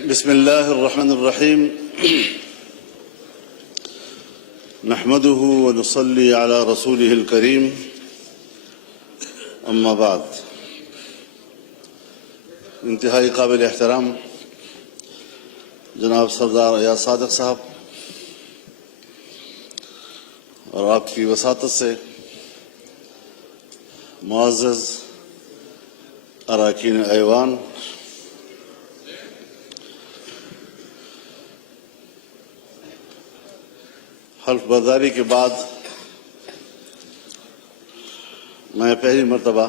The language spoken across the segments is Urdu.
بسم الله الرحمن الرحيم نحمده ونصلي على رسوله الكريم اما بعد انتہائی قابل احترام جناب سردار ایاز صادق صاحب اور آپ کی وساطت سے معزز اراکین ایوان، حلف برداری کے بعد میں پہلی مرتبہ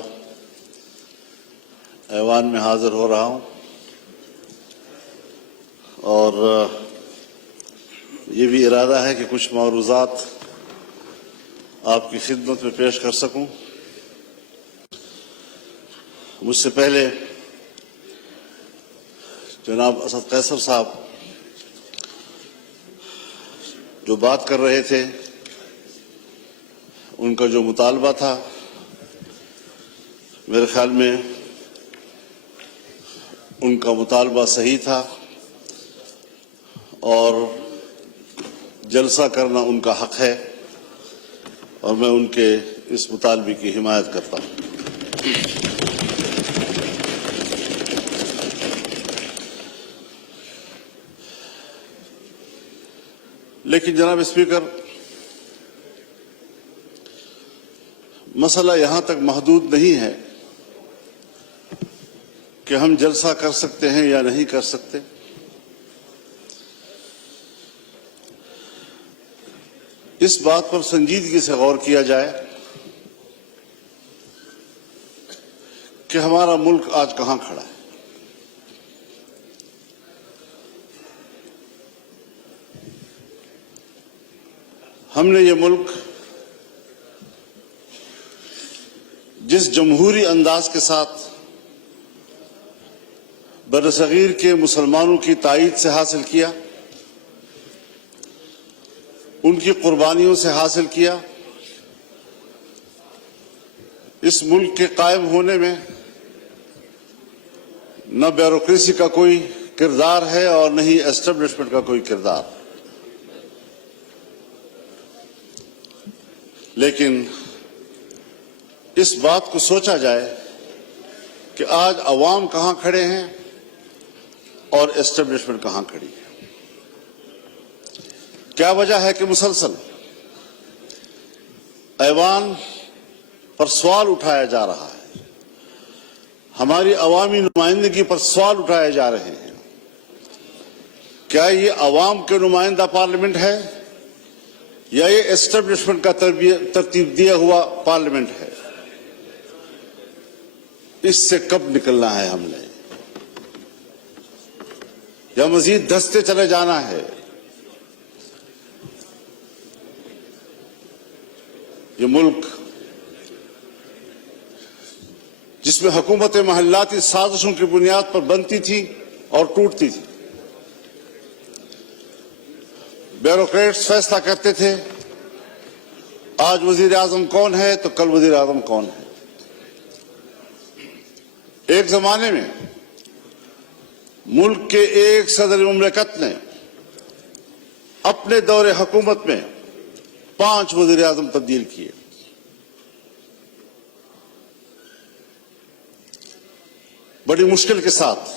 ایوان میں حاضر ہو رہا ہوں اور یہ بھی ارادہ ہے کہ کچھ معروضات آپ کی خدمت میں پیش کر سکوں۔ مجھ سے پہلے جناب اسد قیصر صاحب جو بات کر رہے تھے، ان کا جو مطالبہ تھا میرے خیال میں ان کا مطالبہ صحیح تھا اور جلسہ کرنا ان کا حق ہے اور میں ان کے اس مطالبے کی حمایت کرتا ہوں۔ لیکن جناب اسپیکر، مسئلہ یہاں تک محدود نہیں ہے کہ ہم جلسہ کر سکتے ہیں یا نہیں کر سکتے۔ اس بات پر سنجیدگی سے غور کیا جائے کہ ہمارا ملک آج کہاں کھڑا ہے۔ ہم نے یہ ملک جس جمہوری انداز کے ساتھ برصغیر کے مسلمانوں کی تائید سے حاصل کیا، ان کی قربانیوں سے حاصل کیا، اس ملک کے قائم ہونے میں نہ بیوروکریسی کا کوئی کردار ہے اور نہ ہی اسٹیبلشمنٹ کا کوئی کردار۔ لیکن اس بات کو سوچا جائے کہ آج عوام کہاں کھڑے ہیں اور اسٹیبلشمنٹ کہاں کھڑی ہے۔ کیا وجہ ہے کہ مسلسل ایوان پر سوال اٹھایا جا رہا ہے، ہماری عوامی نمائندگی پر سوال اٹھائے جا رہے ہیں؟ کیا یہ عوام کے نمائندہ پارلیمنٹ ہے یا یہ اسٹیبلشمنٹ کا ترتیب دیا ہوا پارلیمنٹ ہے؟ اس سے کب نکلنا ہے ہم نے، یا مزید دھستے چلے جانا ہے؟ یہ ملک جس میں حکومت محلاتی سازشوں کی بنیاد پر بنتی تھی اور ٹوٹتی تھی، بیوروکریٹس فیصلہ کرتے تھے آج وزیر اعظم کون ہے تو کل وزیر اعظم کون ہے۔ ایک زمانے میں ملک کے ایک صدر مملکت نے اپنے دور حکومت میں 5 وزیر اعظم تبدیل کیے۔ بڑی مشکل کے ساتھ،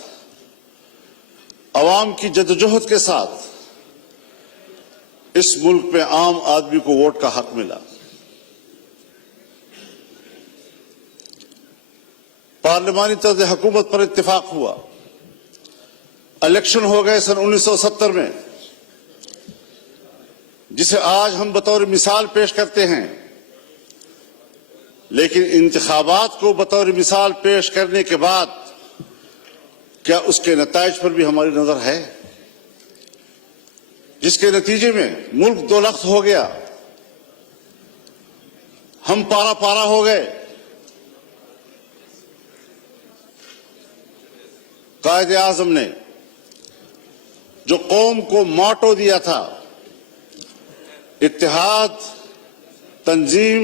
عوام کی جدوجہد کے ساتھ اس ملک میں عام آدمی کو ووٹ کا حق ملا۔ پارلیمانی طرز حکومت پر اتفاق ہوا، الیکشن ہو گئے سن 1970 میں، جسے آج ہم بطور مثال پیش کرتے ہیں۔ لیکن انتخابات کو بطور مثال پیش کرنے کے بعد کیا اس کے نتائج پر بھی ہماری نظر ہے؟ جس کے نتیجے میں ملک 2 لخت ہو گیا، ہم پارا پارا ہو گئے۔ قائد اعظم نے جو قوم کو موٹو دیا تھا، اتحاد، تنظیم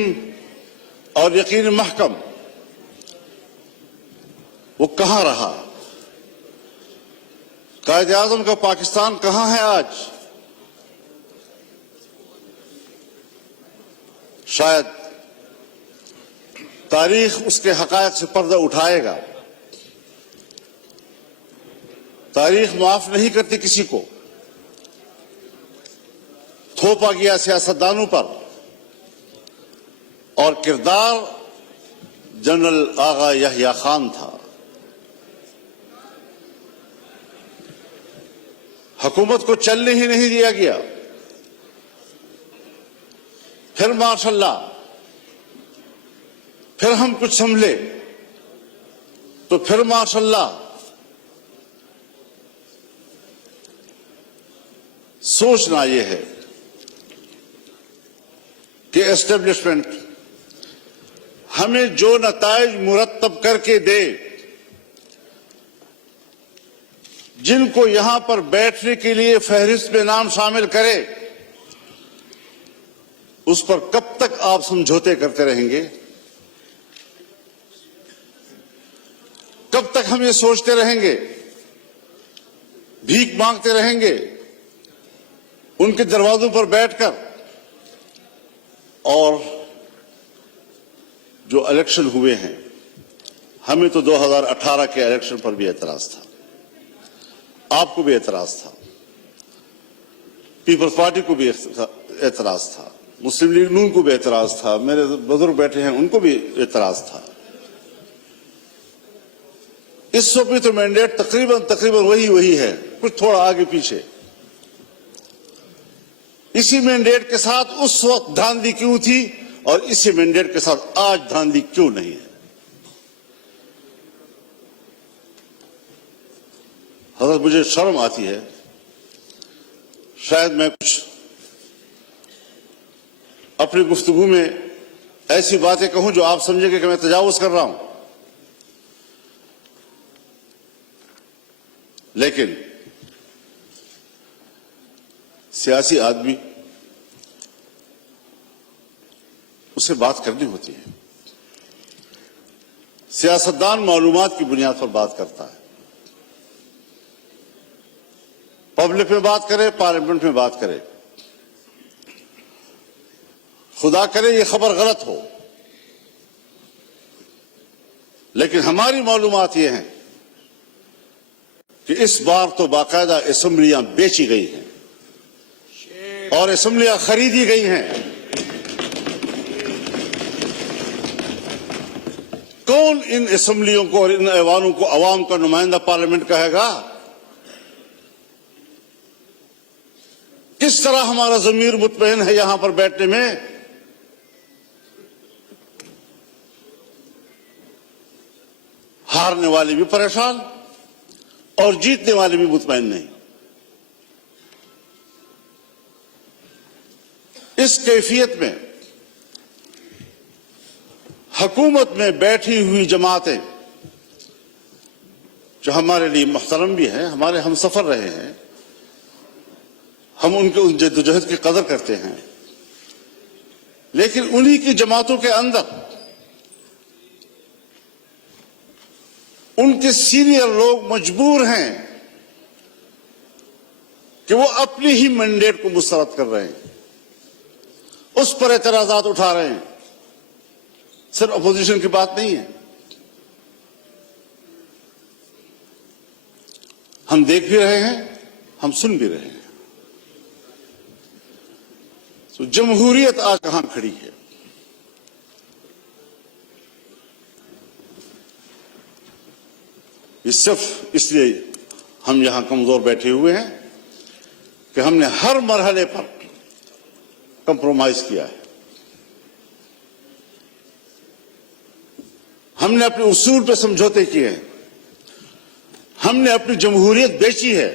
اور یقین محکم، وہ کہاں رہا؟ قائد اعظم کا پاکستان کہاں ہے آج؟ شاید تاریخ اس کے حقائق سے پردہ اٹھائے گا. تاریخ معاف نہیں کرتی کسی کو. تھوپا گیا سیاستدانوں پر اور کردار جنرل آغا یحییٰ خان تھا. حکومت کو چلنے ہی نہیں دیا گیا. پھر ماشاء اللہ پھر ہم کچھ سنبھلے تو پھر ماشاء اللہ سوچنا یہ ہے کہ اسٹیبلشمنٹ ہمیں جو نتائج مرتب کر کے دے، جن کو یہاں پر بیٹھنے کے لیے فہرست میں نام شامل کرے، اس پر کب تک آپ سمجھوتے کرتے رہیں گے؟ کب تک ہم یہ سوچتے رہیں گے، بھیک مانگتے رہیں گے ان کے دروازوں پر بیٹھ کر؟ اور جو الیکشن ہوئے ہیں، ہمیں تو 2018 کے الیکشن پر بھی اعتراض تھا، آپ کو بھی اعتراض تھا، پیپلز پارٹی کو بھی اعتراض تھا، مسلم لیگ نون کو بھی اعتراض تھا، میرے بزرگ بیٹھے ہیں ان کو بھی اعتراض تھا. اس وقت بھی تو مینڈیٹ تقریباً وہی ہے، کچھ تھوڑا آگے پیچھے. اسی مینڈیٹ کے ساتھ اس وقت دھاندلی کیوں تھی اور اسی مینڈیٹ کے ساتھ آج دھاندلی کیوں نہیں ہے؟ حضرت مجھے شرم آتی ہے، شاید میں کچھ اپنی گفتگو میں ایسی باتیں کہوں جو آپ سمجھیں گے کہ میں تجاوز کر رہا ہوں، لیکن سیاسی آدمی اسے بات کرنی ہوتی ہے. سیاستدان معلومات کی بنیاد پر بات کرتا ہے. پبلک میں بات کرے، پارلیمنٹ میں بات کرے. خدا کرے یہ خبر غلط ہو، لیکن ہماری معلومات یہ ہیں کہ اس بار تو باقاعدہ اسمبلیاں بیچی گئی ہیں اور اسمبلیاں خریدی گئی ہیں. کون ان اسمبلیوں کو اور ان ایوانوں کو عوام کا نمائندہ پارلیمنٹ کہے گا؟ کس طرح ہمارا ضمیر مطمئن ہے یہاں پر بیٹھنے میں؟ ہارنے والے بھی پریشان اور جیتنے والے بھی مطمئن نہیں. اس کیفیت میں حکومت میں بیٹھی ہوئی جماعتیں جو ہمارے لیے محترم بھی ہیں، ہمارے ہم سفر رہے ہیں، ہم ان کے جدوجہد کی قدر کرتے ہیں، لیکن انہی کی جماعتوں کے اندر ان کے سینئر لوگ مجبور ہیں کہ وہ اپنی ہی مینڈیٹ کو مسترد کر رہے ہیں، اس پر اعتراضات اٹھا رہے ہیں. صرف اپوزیشن کی بات نہیں ہے، ہم دیکھ بھی رہے ہیں، ہم سن بھی رہے ہیں. تو جمہوریت آج کہاں کھڑی ہے؟ یہ صرف اس لیے ہم یہاں کمزور بیٹھے ہوئے ہیں کہ ہم نے ہر مرحلے پر کمپرومائز کیا ہے. ہم نے اپنے اصول پہ سمجھوتے کیے ہیں، ہم نے اپنی جمہوریت بیچی ہے،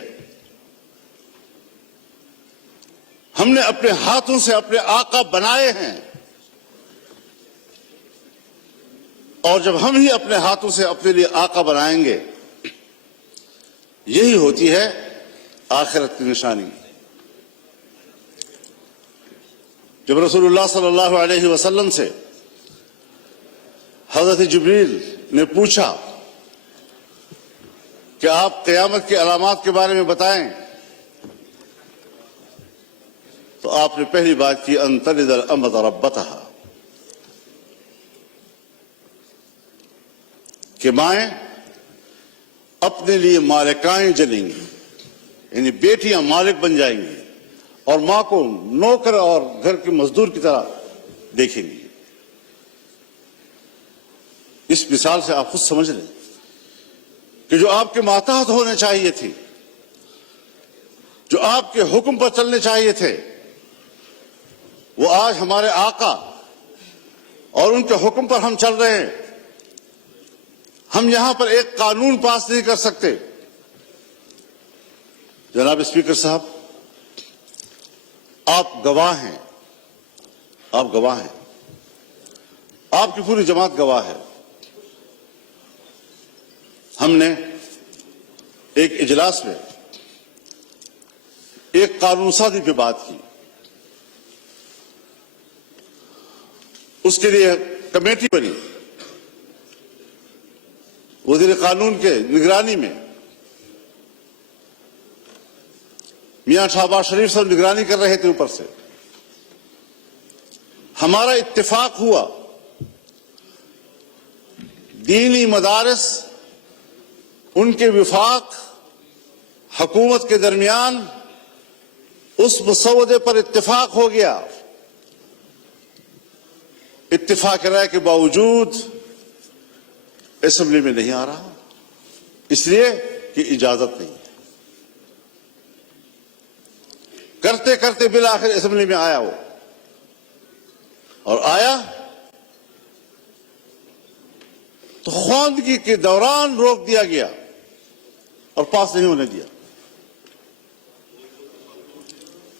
ہم نے اپنے ہاتھوں سے اپنے آقا بنائے ہیں، اور جب ہم ہی اپنے ہاتھوں سے اپنے لیے آقا بنائیں گے، یہی ہوتی ہے آخرت کی نشانی. جب رسول اللہ صلی اللہ علیہ وسلم سے حضرت جبریل نے پوچھا کہ آپ قیامت کی علامات کے بارے میں بتائیں، تو آپ نے پہلی بات کی ان تلد الامۃ ربتہا، کہ مائیں اپنے لیے مالکائیں جنیں گی، یعنی بیٹیاں مالک بن جائیں گی اور ماں کو نوکر اور گھر کے مزدور کی طرح دیکھیں گی۔ اس مثال سے آپ خود سمجھ لیں کہ جو آپ کے ماتحت ہونے چاہیے تھی، جو آپ کے حکم پر چلنے چاہیے تھے، وہ آج ہمارے آقا اور ان کے حکم پر ہم چل رہے ہیں۔ ہم یہاں پر ایک قانون پاس نہیں کر سکتے۔ جناب اسپیکر صاحب، آپ گواہ ہیں، آپ گواہ ہیں، آپ کی پوری جماعت گواہ ہے۔ ہم نے ایک اجلاس میں ایک قانون سازی پہ بات کی، اس کے لیے کمیٹی بنی، وزیر قانون کے نگرانی میں میاں شہباز شریف صاحب نگرانی کر رہے تھے اوپر سے۔ ہمارا اتفاق ہوا دینی مدارس، ان کے وفاق، حکومت کے درمیان اس مسودے پر اتفاق ہو گیا۔ اتفاق رائے کے باوجود اسمبلی میں نہیں آ رہا، اس لیے کہ اجازت نہیں ہے۔ کرتے کرتے بالآخر اسمبلی میں آیا وہ، اور آیا تو خواندگی کے دوران روک دیا گیا اور پاس نہیں ہونے دیا۔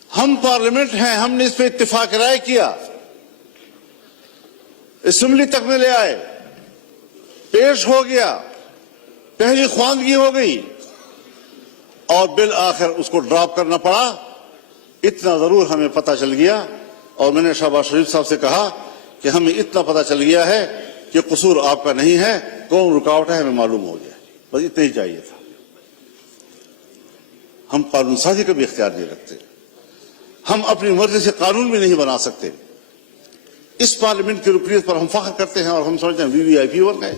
ہم پارلیمنٹ ہیں، ہم نے اس پہ اتفاق رائے کیا، اسمبلی تک میں لے آئے، پیش ہو گیا، پہلی خواندگی ہو گئی اور بالآخر اس کو ڈراپ کرنا پڑا۔ اتنا ضرور ہمیں پتہ چل گیا، اور میں نے شہباز شریف صاحب سے کہا کہ ہمیں اتنا پتہ چل گیا ہے کہ قصور آپ کا نہیں ہے، کون رکاوٹ ہے ہمیں معلوم ہو گیا، بس اتنا ہی چاہیے تھا۔ ہم قانون سازی کا بھی اختیار نہیں رکھتے، ہم اپنی مرضی سے قانون بھی نہیں بنا سکتے۔ اس پارلیمنٹ کی رکنیت پر ہم فخر کرتے ہیں اور ہم سمجھتے ہیں وی آئی پی بن گئے۔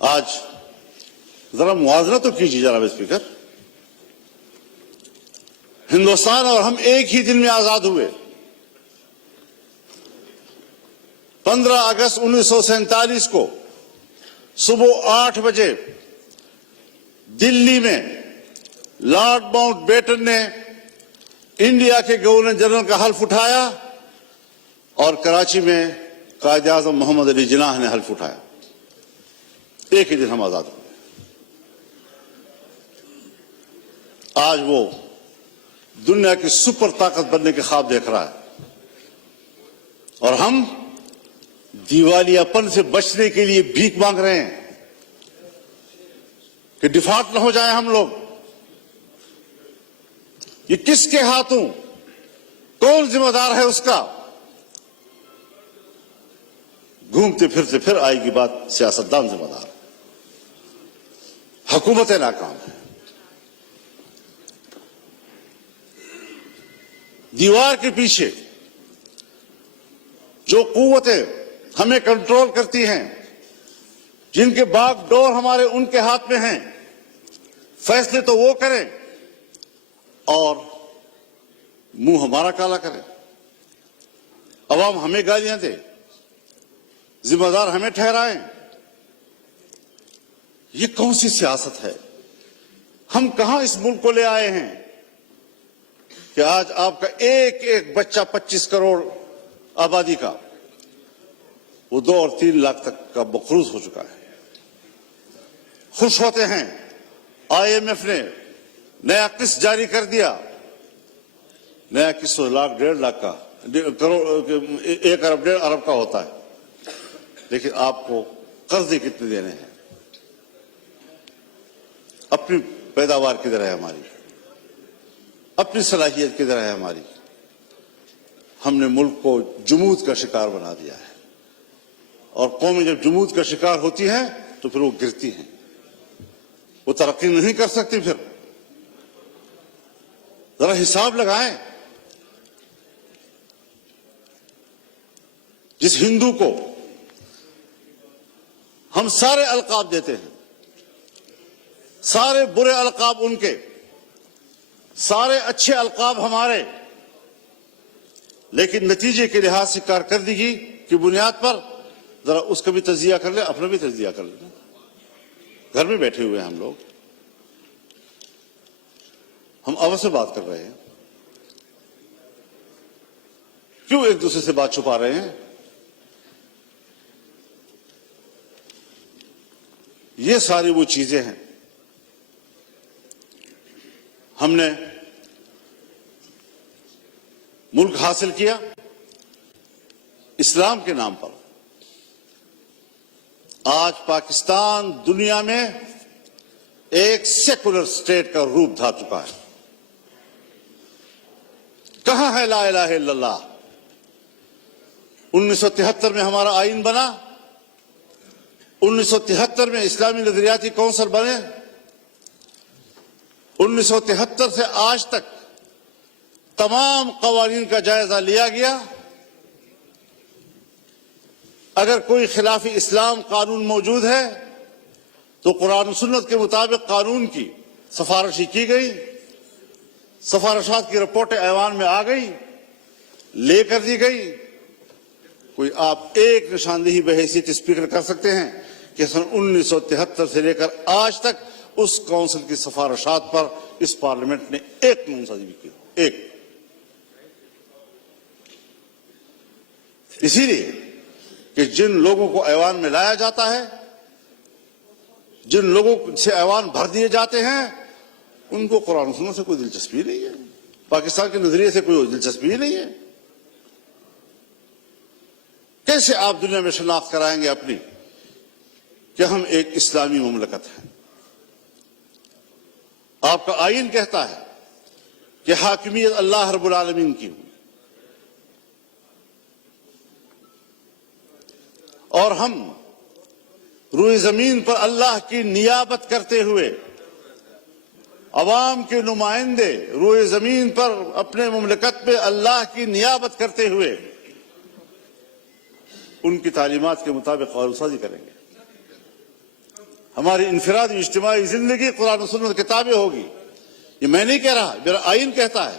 آج ذرا موازنہ تو کیجیے جناب اسپیکر، ہندوستان اور ہم ایک ہی دن میں آزاد ہوئے۔ 15 اگست 1947 کو صبح 8 بجے دلی میں لارڈ ماؤنٹ بیٹن نے انڈیا کے گورنر جنرل کا حلف اٹھایا اور کراچی میں قائد اعظم محمد علی جناح نے حلف اٹھایا۔ ایک ہی دن ہم آزاد ہوئے۔ آج وہ دنیا کی سپر طاقت بننے کے خواب دیکھ رہا ہے، اور ہم دیوالیہ پن سے بچنے کے لیے بھیک مانگ رہے ہیں کہ ڈیفالٹ نہ ہو جائیں ہم لوگ۔ یہ کس کے ہاتھوں، کون ذمہ دار ہے اس کا؟ گھومتے پھرتے پھر آئے گی بات سیاستدان ذمہ دار، حکومت ناکام ہے۔ دیوار کے پیچھے جو قوتیں ہمیں کنٹرول کرتی ہیں، جن کے باغ ڈور ہمارے ان کے ہاتھ میں ہیں، فیصلے تو وہ کریں اور منہ ہمارا کالا کریں، عوام ہمیں گالیاں دے، ذمہ دار ہمیں ٹھہرائیں۔ یہ کون سی سیاست ہے؟ ہم کہاں اس ملک کو لے آئے ہیں کہ آج آپ کا ایک ایک بچہ 25 کروڑ آبادی کا، وہ 2 اور 3 لاکھ تک کا مقروض ہو چکا ہے۔ خوش ہوتے ہیں آئی ایم ایف نے نیا قسط جاری کر دیا، نیا قسط 1 لاکھ 1.5 لاکھ کا، 1 ارب 1.5 ارب کا ہوتا ہے، لیکن آپ کو قرضے کتنے دینے ہیں؟ اپنی پیداوار کدھر ہے ہماری؟ اپنی صلاحیت کدھر ہے ہماری؟ ہم نے ملک کو جمود کا شکار بنا دیا ہے، اور قومیں جب جمود کا شکار ہوتی ہیں تو پھر وہ گرتی ہیں، وہ ترقی نہیں کر سکتی. پھر ذرا حساب لگائیں. جس ہندو کو ہم سارے القاب دیتے ہیں، سارے برے القاب ان کے، سارے اچھے القاب ہمارے، لیکن نتیجے کے لحاظ سے کارکردگی کی بنیاد پر ذرا اس کا بھی تجزیہ کر لیں، اپنا بھی تجزیہ کر لیں. گھر میں بیٹھے ہوئے ہیں ہم لوگ، ہم اول سے بات کر رہے ہیں، کیوں ایک دوسرے سے بات چھپا رہے ہیں؟ یہ ساری وہ چیزیں ہیں. ہم نے ملک حاصل کیا اسلام کے نام پر. آج پاکستان دنیا میں ایک سیکولر اسٹیٹ کا روپ دھار چکا ہے. کہاں ہے لا الہ الا اللہ؟ 1973 میں ہمارا آئین بنا، 1973 میں اسلامی نظریاتی کونسل بنے، 1973 سے آج تک تمام قوانین کا جائزہ لیا گیا. اگر کوئی خلاف اسلام قانون موجود ہے تو قرآن و سنت کے مطابق قانون کی سفارشی کی گئی، سفارشات کی رپورٹیں ایوان میں آ گئی، لے کر دی گئی. کوئی آپ ایک نشاندہی بحیثیت اسپیکر کر سکتے ہیں کہ سن 1973 سے لے کر آج تک اس کونسل کی سفارشات پر اس پارلیمنٹ نے ایک قانون سازی بھی کی؟ ایک. اسی لیے کہ جن لوگوں کو ایوان میں لایا جاتا ہے، جن لوگوں سے ایوان بھر دیے جاتے ہیں، ان کو قرآن و سنت سے کوئی دلچسپی نہیں ہے، پاکستان کے نظریے سے کوئی دلچسپی نہیں ہے. کیسے آپ دنیا میں شناخت کرائیں گے اپنی کہ ہم ایک اسلامی مملکت ہیں؟ آپ کا آئین کہتا ہے کہ حاکمیت اللہ رب العالمین کی ہو، اور ہم روئے زمین پر اللہ کی نیابت کرتے ہوئے، عوام کے نمائندے روئے زمین پر اپنے مملکت میں اللہ کی نیابت کرتے ہوئے ان کی تعلیمات کے مطابق قانون سازی کریں گے. ہماری انفرادی اجتماعی زندگی قرآن و سنت کتابیں ہوگی. یہ میں نہیں کہہ رہا، میرا آئین کہتا ہے.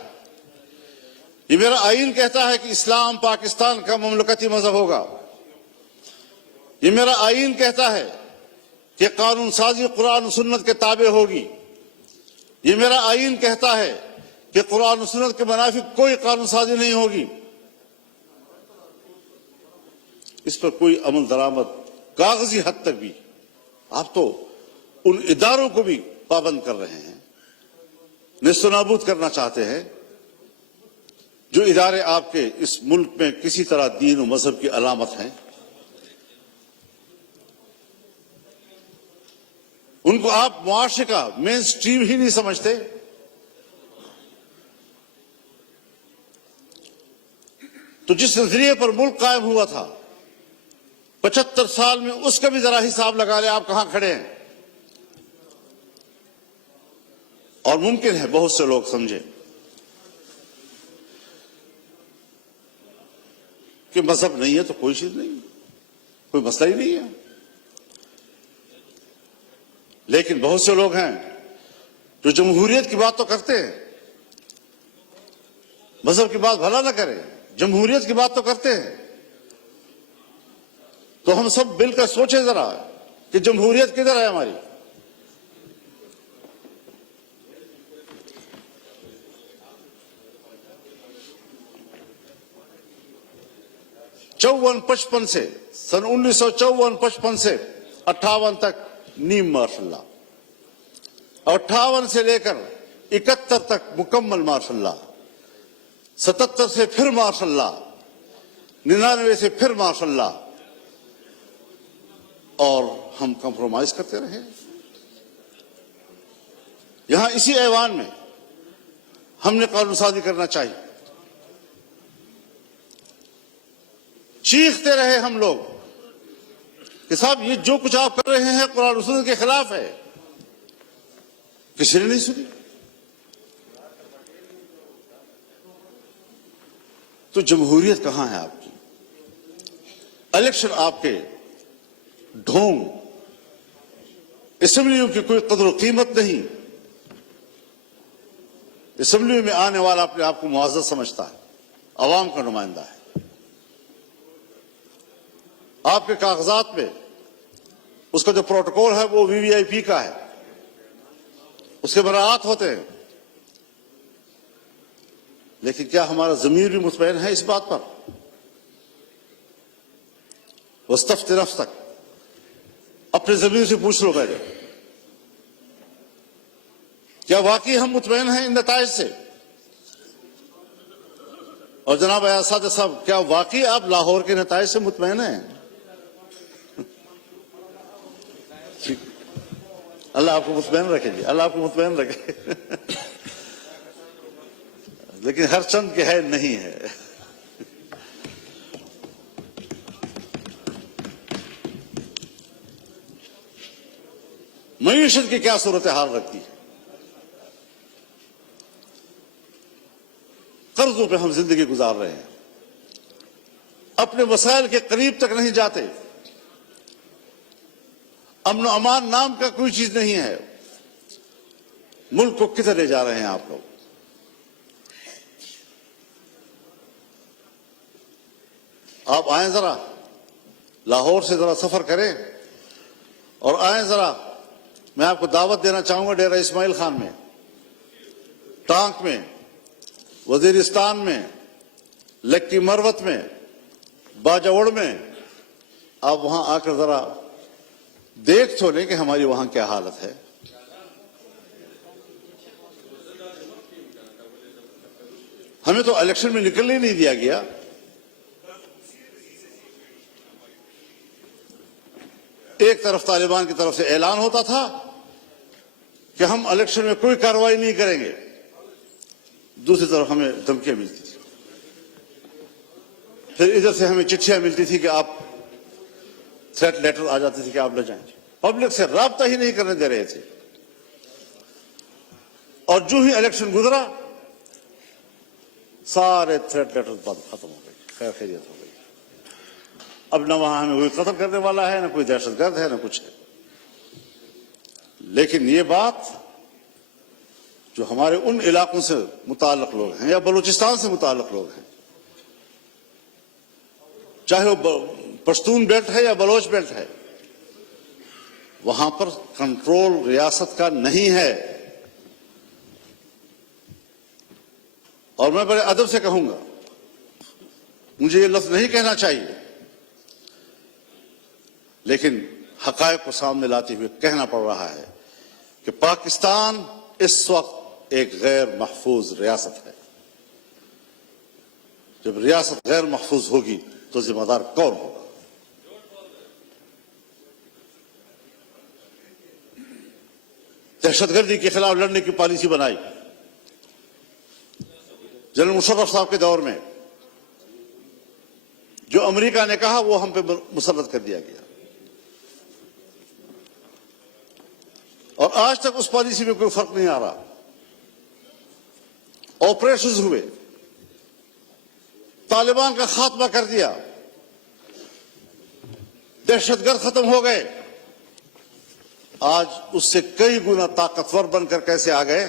یہ میرا آئین کہتا ہے کہ اسلام پاکستان کا مملکتی مذہب ہوگا. یہ میرا آئین کہتا ہے کہ قانون سازی قرآن و سنت کے تابع ہوگی. یہ میرا آئین کہتا ہے کہ قرآن و سنت کے منافق کوئی قانون سازی نہیں ہوگی. اس پر کوئی عمل درآمد کاغذی حد تک بھی آپ تو ان اداروں کو بھی پابند کر رہے ہیں، نیست و نابود کرنا چاہتے ہیں جو ادارے آپ کے اس ملک میں کسی طرح دین و مذہب کی علامت ہیں. ان کو آپ معاشرے کا مین سٹریم ہی نہیں سمجھتے. تو جس نظریے پر ملک قائم ہوا تھا 75 سال میں، اس کا بھی ذرا حساب لگا لیں آپ کہاں کھڑے ہیں. اور ممکن ہے بہت سے لوگ سمجھیں کہ مذہب نہیں ہے تو کوئی چیز نہیں، کوئی مسئلہ ہی نہیں ہے. لیکن بہت سے لوگ ہیں جو جمہوریت کی بات تو کرتے ہیں، مذہب کی بات بھلا نہ کریں، جمہوریت کی بات تو کرتے ہیں. تو ہم سب مل کر سوچیں ذرا کہ جمہوریت کدھر ہے ہماری. '54-55 سے، سن 1954-55 سے 58 تک نیم مارشل لا، اور 58 سے لے کر 71 تک مکمل مارشل لا، 77 سے پھر مارشل لا، 99 سے پھر مارشل لا، اور ہم کمپرومائز کرتے رہے. یہاں اسی ایوان میں ہم نے قانون سازی کرنا چاہیے. چیختے رہے ہم لوگ کہ صاحب یہ جو کچھ آپ کر رہے ہیں قرآن و سنت کے خلاف ہے. کسی نے نہیں سنی. تو جمہوریت کہاں ہے آپ کی؟ الیکشن آپ کے ڈھونگ، اسمبلیوں کی کوئی قدر و قیمت نہیں. اسمبلیوں میں آنے والا اپنے آپ کو معزز سمجھتا ہے، عوام کا نمائندہ ہے. آپ کے کاغذات میں اس کا جو پروٹوکول ہے وہ وی وی آئی پی کا ہے، اس کے مراعات ہوتے ہیں. لیکن کیا ہمارا ضمیر بھی مطمئن ہے اس بات پر؟ وَاسْتَفْتِ نَفْسَكَ، اپنے ضمیر سے پوچھ لو پہلے، کیا واقعی ہم مطمئن ہیں ان نتائج سے؟ اور جناب اساتذہ صاحب، کیا واقعی آپ لاہور کے نتائج سے مطمئن ہیں؟ اللہ آپ کو مطمئن رکھے جی، اللہ آپ کو مطمئن رکھے. لیکن ہر چند کے ہے نہیں ہے. معیشت کی کیا صورتحال رکھتی ہے؟ قرضوں پہ ہم زندگی گزار رہے ہیں، اپنے وسائل کے قریب تک نہیں جاتے. امن و امان نام کا کوئی چیز نہیں ہے. ملک کو کدھر لے جا رہے ہیں آپ لوگ؟ آپ آئیں ذرا لاہور سے ذرا سفر کریں اور آئیں ذرا. میں آپ کو دعوت دینا چاہوں گا ڈیرہ اسماعیل خان میں، ٹانک میں، وزیرستان میں، لکی مروت میں، باجوڑ میں. آپ وہاں آ کر ذرا دیکھ تو لیں کہ ہماری وہاں کیا حالت ہے. ہمیں تو الیکشن میں نکلنے نہیں دیا گیا. ایک طرف طالبان کی طرف سے اعلان ہوتا تھا کہ ہم الیکشن میں کوئی کارروائی نہیں کریں گے، دوسری طرف ہمیں دھمکیاں ملتی تھی. پھر ادھر سے ہمیں چٹھیاں ملتی تھی کہ آپ، تھریٹ لیٹر آ جاتی تھی کہ آپ نہ جائیں. پبلک سے رابطہ ہی نہیں کرنے دے رہے تھے. اور جو ہی الیکشن گزرا سارے تھریٹ لیٹر بند، ختم ہو گئے، خیر خیریت ہو گئی. اب نہ وہاں ہمیں کوئی قتل کرنے والا ہے، نہ کوئی دہشت گرد ہے، نہ کچھ ہے. لیکن یہ بات جو ہمارے ان علاقوں سے متعلق لوگ ہیں یا بلوچستان سے متعلق لوگ ہیں، چاہے وہ پشتون بیلٹ ہے یا بلوچ بیلٹ ہے، وہاں پر کنٹرول ریاست کا نہیں ہے. اور میں بڑے ادب سے کہوں گا، مجھے یہ لفظ نہیں کہنا چاہیے، لیکن حقائق کو سامنے لاتے ہوئے کہنا پڑ رہا ہے کہ پاکستان اس وقت ایک غیر محفوظ ریاست ہے. جب ریاست غیر محفوظ ہوگی تو ذمہ دار کون ہوگا؟ دہشت گردی کے خلاف لڑنے کی پالیسی بنائی جنرل مشرف صاحب کے دور میں. جو امریکہ نے کہا وہ ہم پہ مسلط کر دیا گیا، اور آج تک اس پالیسی میں کوئی فرق نہیں آ رہا. آپریشنز ہوئے، طالبان کا خاتمہ کر دیا، دہشت گرد ختم ہو گئے. آج اس سے کئی گنا طاقتور بن کر کیسے آ گئے؟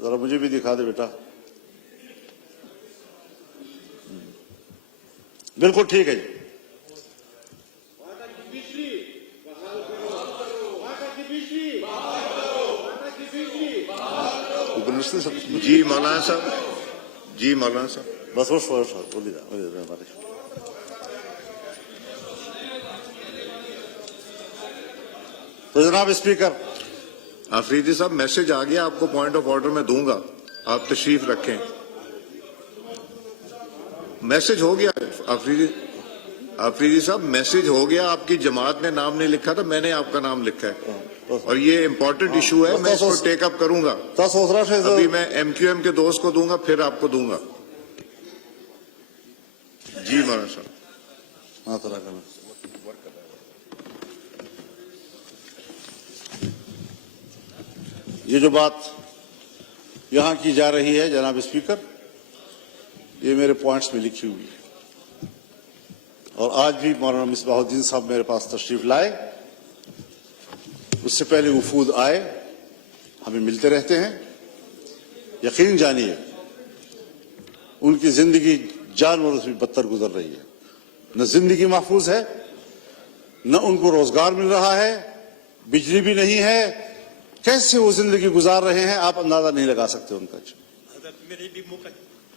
ذرا مجھے بھی دکھا دے بیٹا. بالکل ٹھیک ہے جی. جی مولانا صاحب، جی مولانا صاحب، بس بولیے. تو جناب اسپیکر، آفریدی صاحب میسج آ گیا، آپ کو پوائنٹ آف آرڈر میں دوں گا، آپ تشریف رکھیں. میسج ہو گیا آفریدی صاحب، میسج ہو گیا. آپ کی جماعت نے نام نہیں لکھا تھا، میں نے آپ کا نام لکھا ہے، اور یہ امپورٹنٹ ایشو ہے. میں اس کو ٹیک اپ کروں گا. ابھی میں ایم کیو ایم کے دوست کو دوں گا، پھر آپ کو دوں گا. مولانا صاحب. ہاں طرح کرنا. یہ جو بات یہاں کی جا رہی ہے جناب اسپیکر، یہ میرے پوائنٹس میں لکھی ہوئی ہے، اور آج بھی مولانا مصباح الدین صاحب میرے پاس تشریف لائے، اس سے پہلے وفود آئے، ہمیں ملتے رہتے ہیں. یقین جانیے ان کی زندگی جانوروں سے بھی بدتر گزر رہی ہے. نہ زندگی محفوظ ہے، نہ ان کو روزگار مل رہا ہے، بجلی بھی نہیں ہے. کیسے وہ زندگی گزار رہے ہیں آپ اندازہ نہیں لگا سکتے ان کا. میرے بھی موقع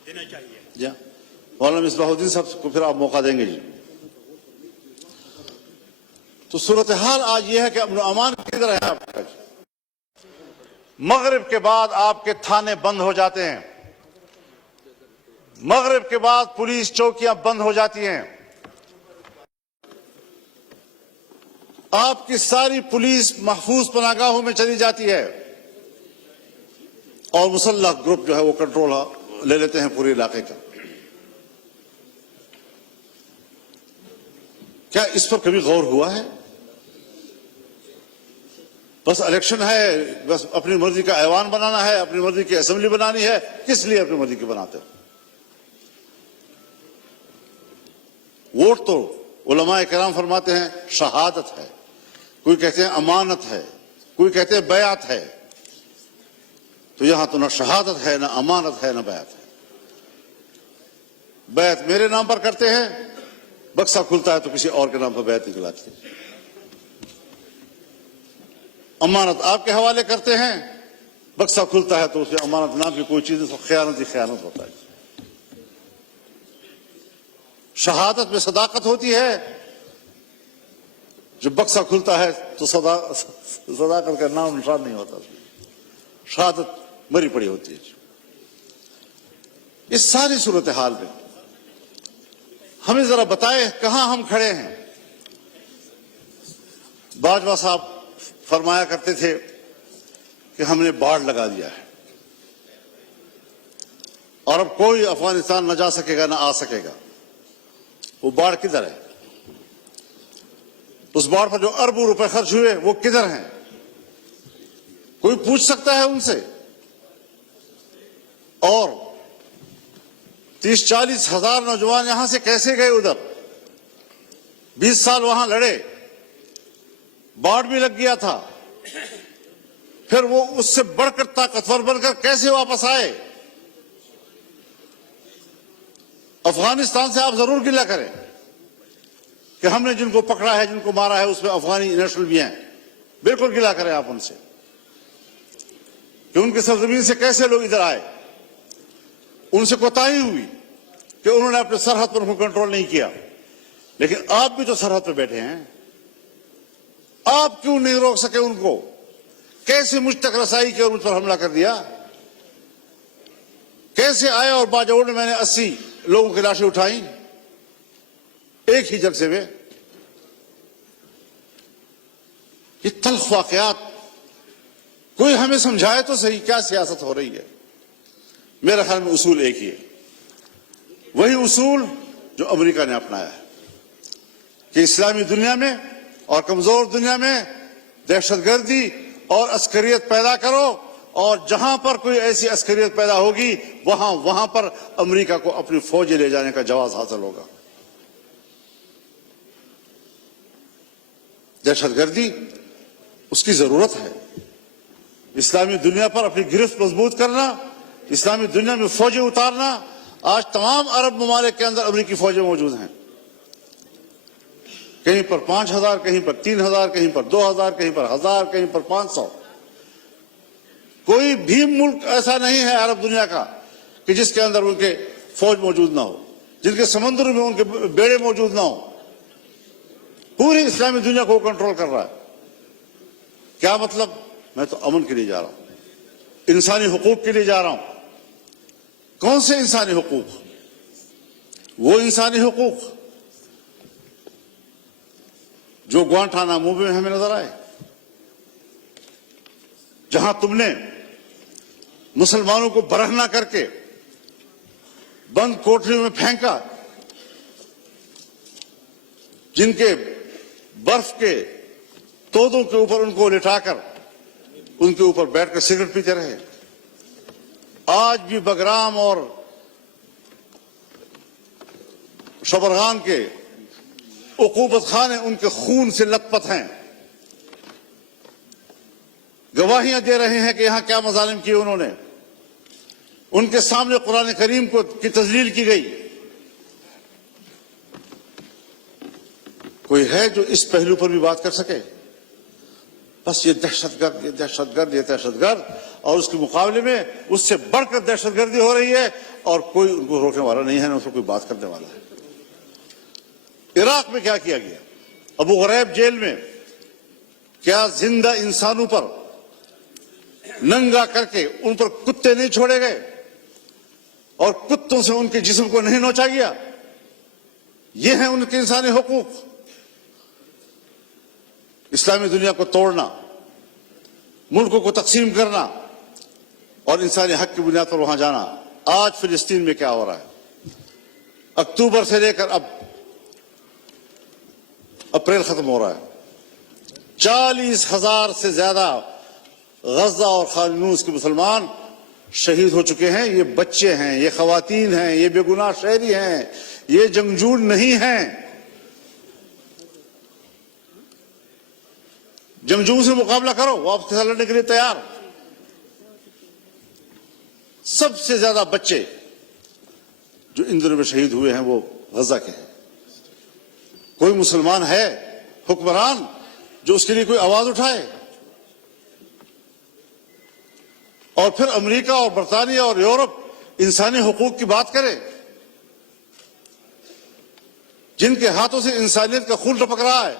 دینا چاہیے. جی مولانا مصباح الدین صاحب کو پھر آپ موقع دیں گے. جی تو صورتحال آج یہ ہے کہ امن و امان کدھر ہے آپ کا. مغرب کے بعد آپ کے تھانے بند ہو جاتے ہیں، مغرب کے بعد پولیس چوکیاں بند ہو جاتی ہیں، آپ کی ساری پولیس محفوظ پناہگاہوں میں چلی جاتی ہے، اور مسلح گروپ جو ہے وہ کنٹرول لے لیتے ہیں پورے علاقے کا. کیا اس پر کبھی غور ہوا ہے؟ بس الیکشن ہے، بس اپنی مرضی کا ایوان بنانا ہے، اپنی مرضی کی اسمبلی بنانی ہے. کس لیے اپنی مرضی کی بناتے ہیں؟ ووٹ تو علماء کرام فرماتے ہیں شہادت ہے، کوئی کہتے ہیں امانت ہے، کوئی کہتے ہیں بیعت ہے. تو یہاں تو نہ شہادت ہے، نہ امانت ہے، نہ بیعت ہے. بیعت میرے نام پر کرتے ہیں، بکسا کھلتا ہے تو کسی اور کے نام پر بیعت نکلاتے ہیں. امانت آپ کے حوالے کرتے ہیں، بکسا کھلتا ہے تو اس میں امانت نام کی کوئی چیز خیانت ہی خیانت ہوتا ہے. شہادت میں صداقت ہوتی ہے، جب بکسا کھلتا ہے تو صداقت کا نام نشان نہیں ہوتا، شہادت مری پڑی ہوتی ہے. اس ساری صورتحال میں ہمیں ذرا بتائے کہاں ہم کھڑے ہیں. باجوہ صاحب فرمایا کرتے تھے کہ ہم نے باڑ لگا دیا ہے اور اب کوئی افغانستان نہ جا سکے گا نہ آ سکے گا. وہ باڑ کدھر ہے؟ اس باڑ پر جو اربوں روپے خرچ ہوئے وہ کدھر ہیں؟ کوئی پوچھ سکتا ہے ان سے؟ اور 30-40 ہزار نوجوان یہاں سے کیسے گئے ادھر؟ 20 سال وہاں لڑے، باڑ بھی لگ گیا تھا، پھر وہ اس سے بڑھ کر طاقتور بن کر کیسے واپس آئے؟ افغانستان سے آپ ضرور گلہ کریں کہ ہم نے جن کو پکڑا ہے، جن کو مارا ہے، اس میں افغانی نیشنل بھی ہیں. بالکل گلہ کریں آپ ان سے کہ ان کی سرزمین سے کیسے لوگ ادھر آئے. ان سے کوتاہی ہوئی کہ انہوں نے اپنے سرحد پر ان کو کنٹرول نہیں کیا. لیکن آپ بھی تو سرحد پہ بیٹھے ہیں، آپ کیوں نہیں روک سکے ان کو؟ کیسے مجھ تک رسائی کی اور مجھ پر حملہ کر دیا؟ کیسے آئے اور باجوڑ میں نے 80 لوگوں کی لاشیں اٹھائیں ایک ہی جلسے میں؟ یہ تلخ واقعات کوئی ہمیں سمجھائے تو صحیح کیا سیاست ہو رہی ہے. میرے خیال میں اصول ایک ہی ہے، وہی اصول جو امریکہ نے اپنایا ہے کہ اسلامی دنیا میں اور کمزور دنیا میں دہشت گردی اور عسکریت پیدا کرو، اور جہاں پر کوئی ایسی عسکریت پیدا ہوگی وہاں پر امریکہ کو اپنی فوجیں لے جانے کا جواز حاصل ہوگا. دہشت گردی اس کی ضرورت ہے. اسلامی دنیا پر اپنی گرفت مضبوط کرنا، اسلامی دنیا میں فوجیں اتارنا. آج تمام عرب ممالک کے اندر امریکی فوجیں موجود ہیں، کہیں پر 5000، کہیں پر 3000، کہیں پر 2000، کہیں پر 1000، کہیں پر 500. کوئی بھی ملک ایسا نہیں ہے عرب دنیا کا کہ جس کے اندر ان کے فوج موجود نہ ہو، جن کے سمندر میں ان کے بیڑے موجود نہ ہو. پوری اسلامی دنیا کو کنٹرول کر رہا ہے. کیا مطلب؟ میں تو امن کے لیے جا رہا ہوں، انسانی حقوق کے لیے جا رہا ہوں. کون سے انسانی حقوق؟ وہ انسانی حقوق جو گوانٹانامو میں ہمیں نظر آئے، جہاں تم نے مسلمانوں کو برہنہ کر کے بند کوٹریوں میں پھینکا، جن کے برف کے تودوں کے اوپر ان کو لٹا کر ان کے اوپر بیٹھ کر سگریٹ پیتے رہے. آج بھی بگرام اور شبرغان کے عقوبت خانے ان کے خون سے لت پت ہیں. گواہیاں دے رہے ہیں کہ یہاں کیا مظالم کیے انہوں نے. ان کے سامنے قرآن کریم کی تذلیل کی گئی. کوئی ہے جو اس پہلو پر بھی بات کر سکے؟ بس یہ دہشت گرد، یہ دہشت گرد، یہ دہشت گرد، اور اس کے مقابلے میں اس سے بڑھ کر دہشت گردی ہو رہی ہے اور کوئی ان کو روکنے والا نہیں ہے، نہ اس کو کوئی بات کرنے والا ہے. عراق میں کیا کیا گیا؟ ابو غریب جیل میں کیا زندہ انسانوں پر ننگا کر کے ان پر کتے نہیں چھوڑے گئے اور کتوں سے ان کے جسم کو نہیں نوچا گیا؟ یہ ہیں ان کے انسانی حقوق. اسلامی دنیا کو توڑنا، ملکوں کو تقسیم کرنا اور انسانی حق کی بنیاد پر وہاں جانا. آج فلسطین میں کیا ہو رہا ہے؟ اکتوبر سے لے کر اب اپریل ختم ہو رہا ہے، 40,000 سے زیادہ غزہ اور خان یونس کے مسلمان شہید ہو چکے ہیں. یہ بچے ہیں، یہ خواتین ہیں، یہ بے گناہ شہری ہیں، یہ جنگجو نہیں ہیں. جنگجو سے مقابلہ کرو، وہ آپ کے ساتھ لڑنے کے لیے تیار. سب سے زیادہ بچے جو ان دنوں میں شہید ہوئے ہیں وہ غزہ کے ہیں. کوئی مسلمان ہے حکمران جو اس کے لیے کوئی آواز اٹھائے؟ اور پھر امریکہ اور برطانیہ اور یورپ انسانی حقوق کی بات کرے، جن کے ہاتھوں سے انسانیت کا خون ٹپک رہا ہے.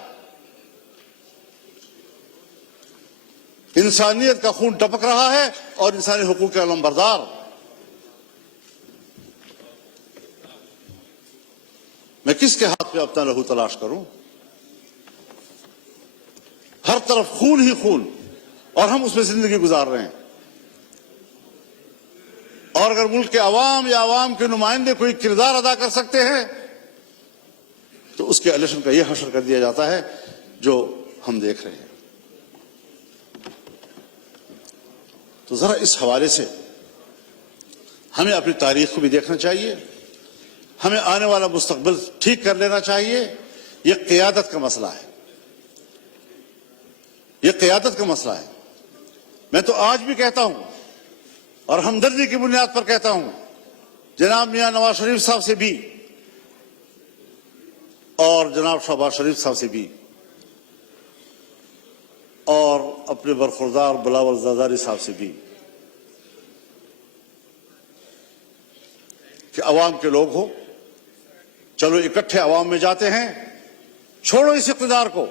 انسانیت کا خون ٹپک رہا ہے اور انسانی حقوق کے علمبردار. میں کس کے ہاتھ پہ اپنا لہو تلاش کروں؟ ہر طرف خون ہی خون، اور ہم اس میں زندگی گزار رہے ہیں. اور اگر ملک کے عوام یا عوام کے نمائندے کوئی کردار ادا کر سکتے ہیں تو اس کے الیکشن کا یہ حشر کر دیا جاتا ہے جو ہم دیکھ رہے ہیں. تو ذرا اس حوالے سے ہمیں اپنی تاریخ کو بھی دیکھنا چاہیے، ہمیں آنے والا مستقبل ٹھیک کر لینا چاہیے. یہ قیادت کا مسئلہ ہے، یہ قیادت کا مسئلہ ہے. میں تو آج بھی کہتا ہوں اور ہمدردی کی بنیاد پر کہتا ہوں، جناب میاں نواز شریف صاحب سے بھی اور جناب شہباز شریف صاحب سے بھی اور اپنے برخوردار بلاول زرداری صاحب سے بھی، کہ عوام کے لوگ ہو، چلو اکٹھے عوام میں جاتے ہیں، چھوڑو اس اقتدار کو،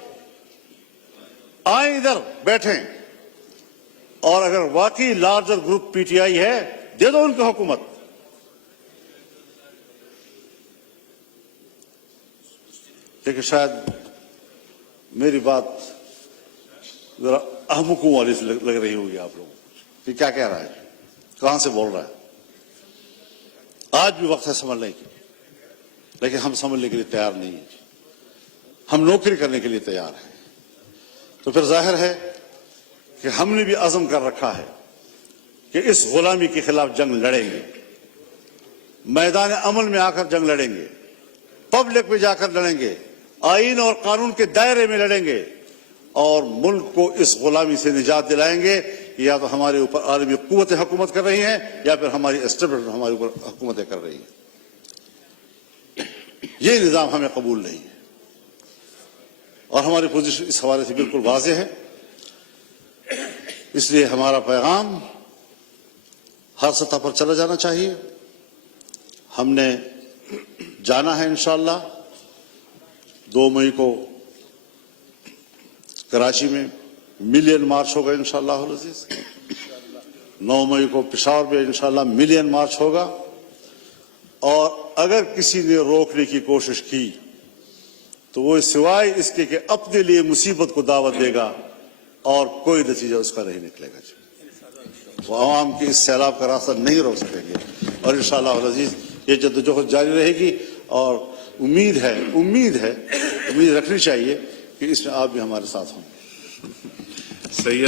آئیں ادھر بیٹھیں، اور اگر واقعی larger group P T I ہے دے دو ان کو حکومت. لیکن شاید میری بات ذرا احمقوں والی لگ رہی ہوگی آپ لوگوں کو کہ کیا کہہ رہا ہے، کہاں سے بول رہا ہے. آج بھی وقت ہے سمجھنے کی، لیکن ہم سمجھنے کے لیے تیار نہیں ہیں. ہم نوکری کرنے کے لیے تیار ہیں. تو پھر ظاہر ہے کہ ہم نے بھی عزم کر رکھا ہے کہ اس غلامی کے خلاف جنگ لڑیں گے، میدان عمل میں آ کر جنگ لڑیں گے، پبلک میں جا کر لڑیں گے، آئین اور قانون کے دائرے میں لڑیں گے، اور ملک کو اس غلامی سے نجات دلائیں گے. یا تو ہمارے اوپر عالمی قوتیں حکومت کر رہی ہیں یا پھر ہماری اسٹیبلشمنٹ ہمارے اوپر حکومتیں کر رہی ہیں. یہ نظام ہمیں قبول نہیں ہے اور ہماری پوزیشن اس حوالے سے بالکل واضح ہے. اس لیے ہمارا پیغام ہر سطح پر چلا جانا چاہیے. ہم نے جانا ہے انشاءاللہ 2 مئی کو کراچی میں ملین مارچ ہوگا انشاءاللہ العزیز. 9 مئی کو پشاور میں انشاءاللہ ملین مارچ ہوگا. اور اگر کسی نے روکنے کی کوشش کی تو وہ سوائے اس کے کہ اپنے لیے مصیبت کو دعوت دے گا اور کوئی نتیجہ اس کا نہیں نکلے گا. وہ عوام کی اس سیلاب کا راستہ نہیں روک سکیں گے. اور انشاءاللہ العزیز یہ جدوجہد جاری رہے گی. اور امید ہے امید رکھنی چاہیے کہ اس میں آپ بھی ہمارے ساتھ ہوں. سید